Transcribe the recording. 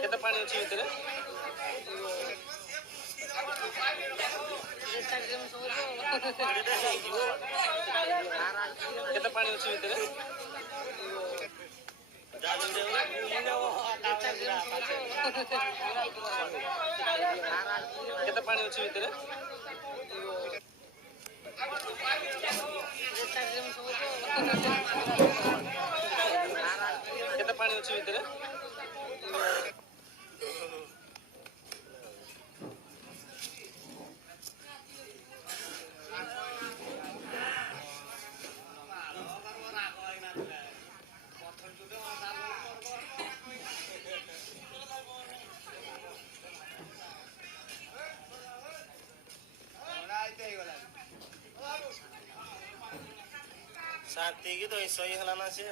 କେତେ ପାଣି ଅଛି ଭିତରେ? କେତେ ପାଣି ଅଛି ଭିତରେ? କେତେ ପାଣି ଅଛି ଭିତରେ? କେତେ ପାଣି ଅଛି ଭିତରେ? साथी की तो ऐसा ही हलाना से